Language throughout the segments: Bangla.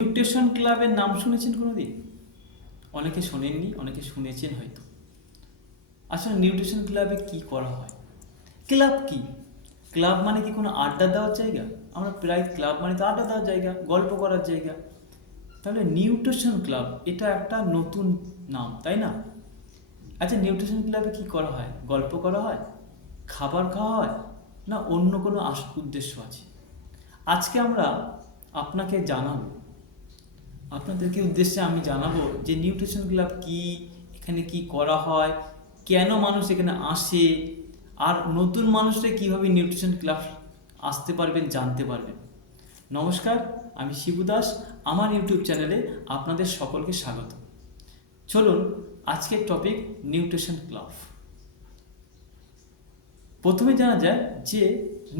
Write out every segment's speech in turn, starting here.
নিউট্রিশন ক্লাবের নাম শুনেছেন কোনোদিন? অনেকে শোনেননি, অনেকে শুনেছেন হয়তো। আসলে নিউট্রিশন ক্লাবে কি করা হয়? ক্লাব কি? ক্লাব মানে কি কোনো আড্ডা দেওয়ার জায়গা? আমরা প্রায় ক্লাব মানে তো আড্ডা দেওয়ার জায়গা, গল্প করার জায়গা। তাহলে নিউট্রিশন ক্লাব এটা একটা নতুন নাম, তাই না? আচ্ছা, নিউট্রিশন ক্লাবে কি করা হয়? গল্প করা হয়, খাবার খাওয়া হয়, না অন্য কোনো উদ্দেশ্য আছে? আজকে আমরা আপনাকে জানাবো, আপনাদেরকে উদ্দেশ্যে আমি জানাবো যে নিউট্রিশন ক্লাব কি, এখানে কি করা হয়, কেন মানুষ এখানে আসে, আর নতুন মানুষরা কীভাবে নিউট্রিশন ক্লাব আসতে পারবেন, জানতে পারবেন। নমস্কার, আমি শিবু দাস। আমার ইউটিউব চ্যানেলে আপনাদের সকলকে স্বাগত। চলুন আজকের টপিক নিউট্রিশন ক্লাব। প্রথমে জানা যায় যে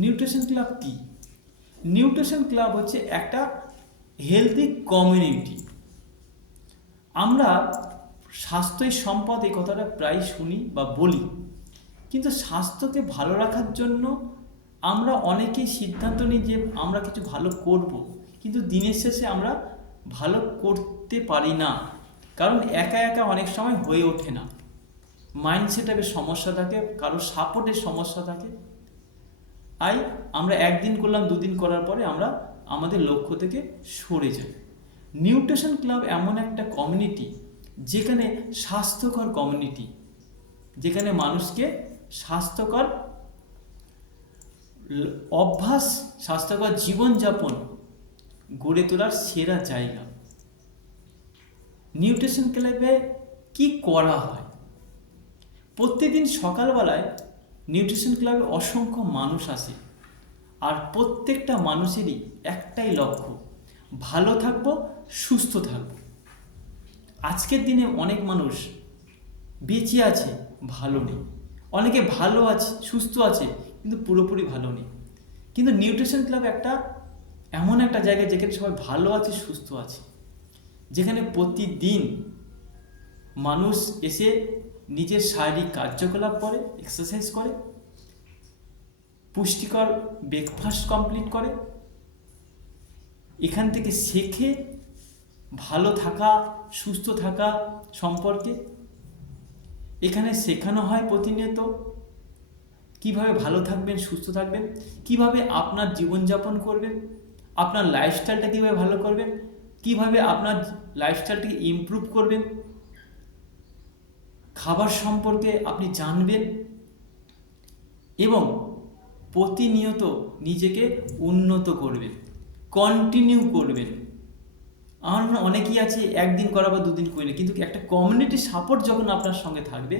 নিউট্রিশন ক্লাব কি। নিউট্রিশন ক্লাব হচ্ছে একটা হেলদি কমিউনিটি। আমরা স্বাস্থ্যই সম্পদ এই কথাটা প্রায় শুনি বা বলি, কিন্তু স্বাস্থ্যকে ভালো রাখার জন্য আমরা অনেকেই সিদ্ধান্ত নিই যে আমরা কিছু ভালো করব, কিন্তু দিনের শেষে আমরা ভালো করতে পারি না, কারণ একা একা অনেক সময় হয়ে ওঠে না। মাইন্ডসেটের সমস্যা থাকে, কারো সাপোর্টের সমস্যা থাকে। আমরা একদিন করলাম, দুদিন করার পরে আমরা আমাদের লক্ষ্য থেকে সরে যাই। নিউট্রিশন ক্লাব এমন একটা কমিউনিটি যেখানে স্বাস্থ্যকর কমিউনিটি, যেখানে মানুষকে স্বাস্থ্যকর অভ্যাস, স্বাস্থ্যকর জীবনযাপন গড়ে তোলার সেরা জায়গা। নিউট্রিশন ক্লাবে কি করা হয়? প্রত্যেকদিন সকালবেলায় নিউট্রিশন ক্লাবে অসংখ্য মানুষ আসে, আর প্রত্যেকটা মানুষেরই একটাই লক্ষ্য, ভালো থাকবো, সুস্থ থাকবো। আজকের দিনে অনেক মানুষ বেঁচে আছে, ভালো নেই। অনেকে ভালো আছে, সুস্থ আছে, কিন্তু পুরোপুরি ভালো নেই। কিন্তু নিউট্রিশন ক্লাব এমন একটা জায়গা যেখানে সবাই ভালো আছে, সুস্থ আছে, যেখানে প্রতিদিন মানুষ এসে নিজের শারীরিক কার্যকলাপ করে, এক্সারসাইজ করে, পুষ্টিকর ব্রেকফাস্ট কমপ্লিট করে, এখান থেকে শেখে ভালো থাকা, সুস্থ থাকা সম্পর্কে। এখানে শেখানো হয় প্রতিনিয়ত কিভাবে ভালো থাকবেন, সুস্থ থাকবেন, কিভাবে আপনার জীবনযাপন করবেন, আপনার লাইফস্টাইলটা কীভাবে ভালো করবেন, কিভাবে আপনার লাইফস্টাইলটাকে ইমপ্রুভ করবেন, খাবার সম্পর্কে আপনি জানবেন এবং প্রতিনিয়ত নিজেকে উন্নত করবেন, কন্টিনিউ করবেন। আমার অনেকেই আছে একদিন করা বা দুদিন করে না, কিন্তু একটা কমিউনিটি সাপোর্ট যখন আপনার সঙ্গে থাকবে,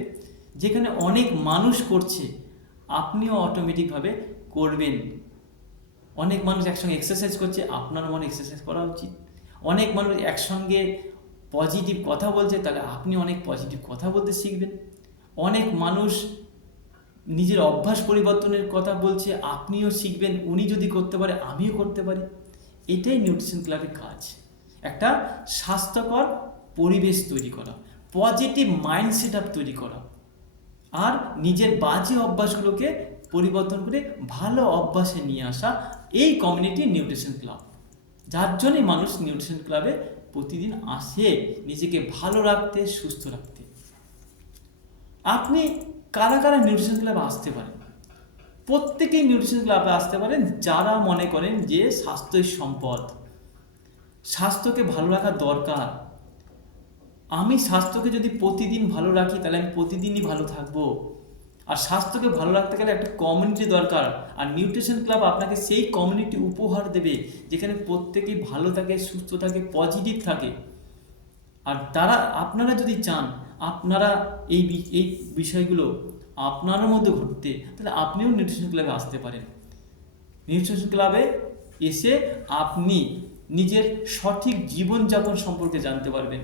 যেখানে অনেক মানুষ করছে, আপনিও অটোমেটিকভাবে করবেন। অনেক মানুষ একসঙ্গে এক্সারসাইজ করছে, আপনার মনে এক্সারসাইজ করা উচিত। অনেক মানুষ একসঙ্গে পজিটিভ কথা বলছে, তাহলে আপনি অনেক পজিটিভ কথা বলতে শিখবেন। অনেক মানুষ নিজের অভ্যাস পরিবর্তনের কথা বলছে, আপনিও শিখবেন। উনি যদি করতে পারে, আমিও করতে পারি। এটাই নিউট্রিশন ক্লাবের কাজ, একটা স্বাস্থ্যকর পরিবেশ তৈরি করা, পজিটিভ মাইন্ডসেট আপ তৈরি করা, আর নিজের বাজে অভ্যাসগুলোকে পরিবর্তন করে ভালো অভ্যাসে নিয়ে আসা। এই কমিউনিটি নিউট্রিশন ক্লাব, যার জন্যই মানুষ নিউট্রিশন ক্লাবে প্রতিদিন আসে নিজেকে ভালো রাখতে, সুস্থ রাখতে। আপনি কারা কারা নিউট্রিশন ক্লাবে আসতে পারেন? প্রত্যেকেই নিউট্রিশন ক্লাবে আসতে পারেন যারা মনে করেন যে স্বাস্থ্যই সম্পদ, স্বাস্থ্যকে ভালো রাখা দরকার। আমি স্বাস্থ্যকে যদি প্রতিদিন ভালো রাখি, তাহলে আমি প্রতিদিনই ভালো থাকবো। আর স্বাস্থ্যকে ভালো রাখতে গেলে একটা কমিউনিটি দরকার, আর নিউট্রিশন ক্লাব আপনাকে সেই কমিউনিটি উপহার দেবে, যেখানে প্রত্যেকেই ভালো থাকে, সুস্থ থাকে, পজিটিভ থাকে। আর আপনারা যদি চান আপনারা এই বিষয়গুলো আপনার মধ্যে ঘটতে, তাহলে আপনিও নিউট্রিশন ক্লাবে আসতে পারেন। নিউট্রিশন ক্লাবে এসে আপনি নিজের সঠিক জীবনযাপন সম্পর্কে জানতে পারবেন,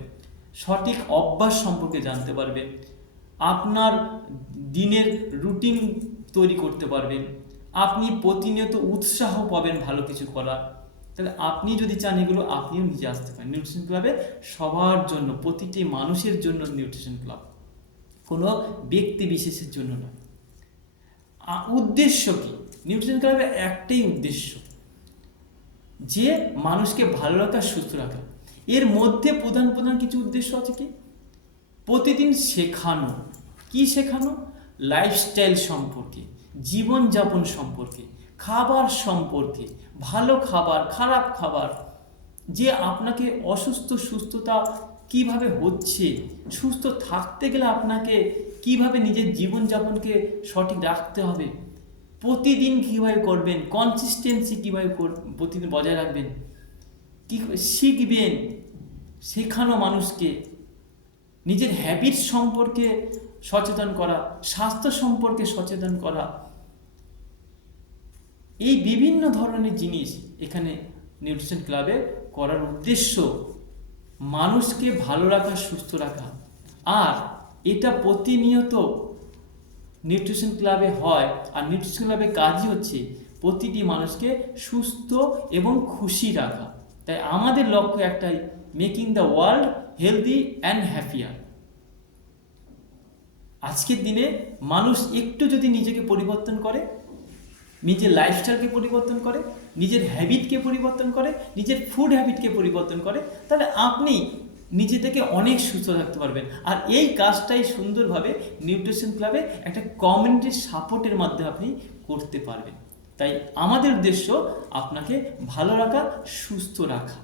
সঠিক অভ্যাস সম্পর্কে জানতে পারবেন, আপনার দিনের রুটিন তৈরি করতে পারবেন, আপনি প্রতিনিয়ত উৎসাহ পাবেন ভালো কিছু করার। তাহলে আপনি যদি চান এগুলো, আপনিও নিজে আসতে পারেন নিউট্রিশন ক্লাবে। সবার জন্য, প্রতিটি মানুষের জন্য নিউট্রিশন ক্লাব, কোনো ব্যক্তি বিশেষের জন্য নয়। উদ্দেশ্য কি? নিউট্রিশন ক্লাবের একটাই উদ্দেশ্য, যে মানুষকে ভালো রাখা, সুস্থ রাখা। এর মধ্যে প্রধান প্রধান কিছু উদ্দেশ্য আছে কি? প্রতিদিন শেখানো। কি শেখানো? লাইফস্টাইল সম্পর্কে, জীবনযাপন সম্পর্কে, খাবার সম্পর্কে, ভালো খাবার, খারাপ খাবার, যে আপনাকে অসুস্থ সুস্থতা কিভাবে হচ্ছে, সুস্থ থাকতে গেলে আপনাকে কিভাবে নিজের জীবনযাপনকে সঠিক রাখতে হবে, প্রতিদিন কীভাবে করবেন, কনসিস্টেন্সি কীভাবে প্রতিদিন বজায় রাখবেন, কী শিখবেন, শেখানো মানুষকে, নিজের হ্যাবিট সম্পর্কে সচেতন করা, স্বাস্থ্য সম্পর্কে সচেতন করা, এই বিভিন্ন ধরনের জিনিস এখানে নিউট্রিশন ক্লাবে করার উদ্দেশ্য মানুষকে ভালো রাখা, সুস্থ রাখা। আর এটা প্রতিনিয়ত নিউট্রিশন ক্লাবে হয়, আর নিউট্রিশন ক্লাবে কাজই হচ্ছে প্রতিটি মানুষকে সুস্থ এবং খুশি রাখা। তাই আমাদের লক্ষ্য একটাই, making the world healthy and happier. আজকের দিনে মানুষ একটু যদি নিজেকে পরিবর্তন করে, নিজের লাইফস্টাইলকে পরিবর্তন করে, নিজের হ্যাবিটকে পরিবর্তন করে, নিজের ফুড হ্যাবিটকে পরিবর্তন করে, তাহলে আপনি নিজে থেকে অনেক সুস্থ থাকতে পারবেন। আর এই কাজটাই সুন্দরভাবে নিউট্রিশন ক্লাবে একটা কমিউনিটির সাপোর্টের মাধ্যমে আপনি করতে পারবেন। তাই আমাদের উদ্দেশ্য আপনাকে ভালো রাখা, সুস্থ রাখা।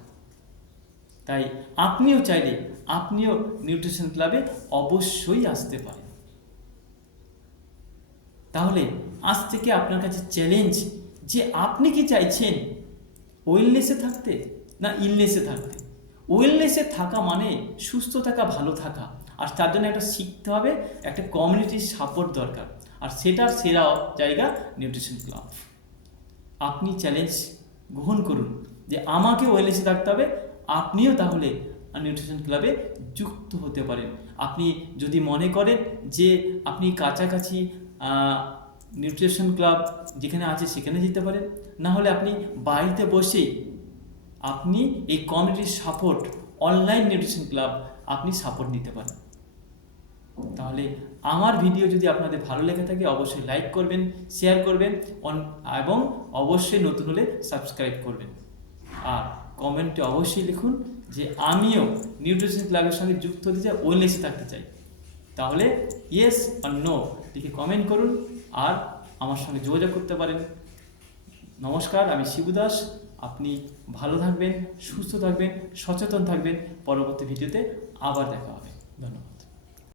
তাই আপনিও চাইলে আপনিও নিউট্রিশন ক্লাবে অবশ্যই আসতে পারেন। তাহলে আজ থেকে আপনার কাছে চ্যালেঞ্জ যে আপনি কি চাইছেন, ওয়েলনেসে থাকতে না ইলনেসে থাকতে? ওয়েলনেসে থাকা মানে সুস্থ থাকা, ভালো থাকা, আর তার জন্য একটা শিখতে হবে, একটা কমিউনিটির সাপোর্ট দরকার, আর সেটার সেরা জায়গা নিউট্রিশন ক্লাব। আপনি চ্যালেঞ্জ গ্রহণ করুন যে আমাকে ওয়েলনেসে থাকতে হবে, আপনিও তাহলে নিউট্রিশন ক্লাবে যুক্ত হতে পারেন। আপনি যদি মনে করেন যে আপনি কাছাকাছি নিউট্রিশন ক্লাব যেখানে আছে সেখানে যেতে পারেন, না হলে আপনি বাড়িতে বসেই আপনি এই কমিউনিটির সাপোর্ট, অনলাইন নিউট্রিশন ক্লাব আপনি সাপোর্ট নিতে পারেন। তাহলে আমার ভিডিও যদি আপনাদের ভালো লেগে থাকে অবশ্যই লাইক করবেন, শেয়ার করবেন, এবং অবশ্যই নতুন হলে সাবস্ক্রাইব করবেন। আর কমেন্টে অবশ্যই লিখুন যে আমিও নিউট্রিশন ক্লাবের সঙ্গে যুক্ত হতে চাই, ওয়েলনেসে থাকতে চাই। তাহলে ইয়েস আর নো লিখে কমেন্ট করুন আর আমার সঙ্গে যোগাযোগ করতে পারেন। নমস্কার, আমি শিবু দাস। আপনি ভালো থাকবেন, সুস্থ থাকবেন, সচেতন থাকবেন। পরবর্তী ভিডিওতে আবার দেখা হবে। ধন্যবাদ।